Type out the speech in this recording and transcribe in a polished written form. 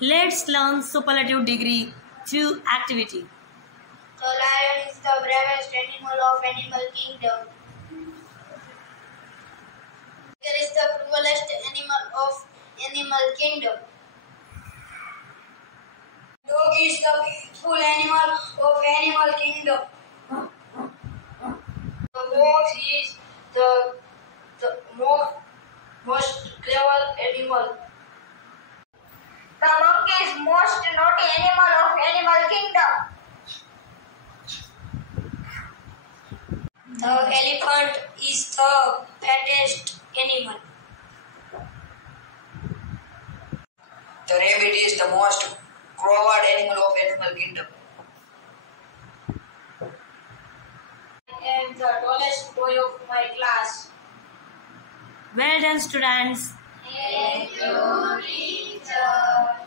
Let's learn superlative degree through activity. The lion is the bravest animal of animal kingdom. Tiger is the cruelest animal of animal kingdom. Dog is the peaceful animal of animal kingdom. The fox is the most clever animal. The monkey is most naughty animal of animal kingdom. The elephant is the fattest animal. The rabbit is the most coward animal of animal kingdom. I am the tallest boy of my class. Well done, students. Thank you, teacher.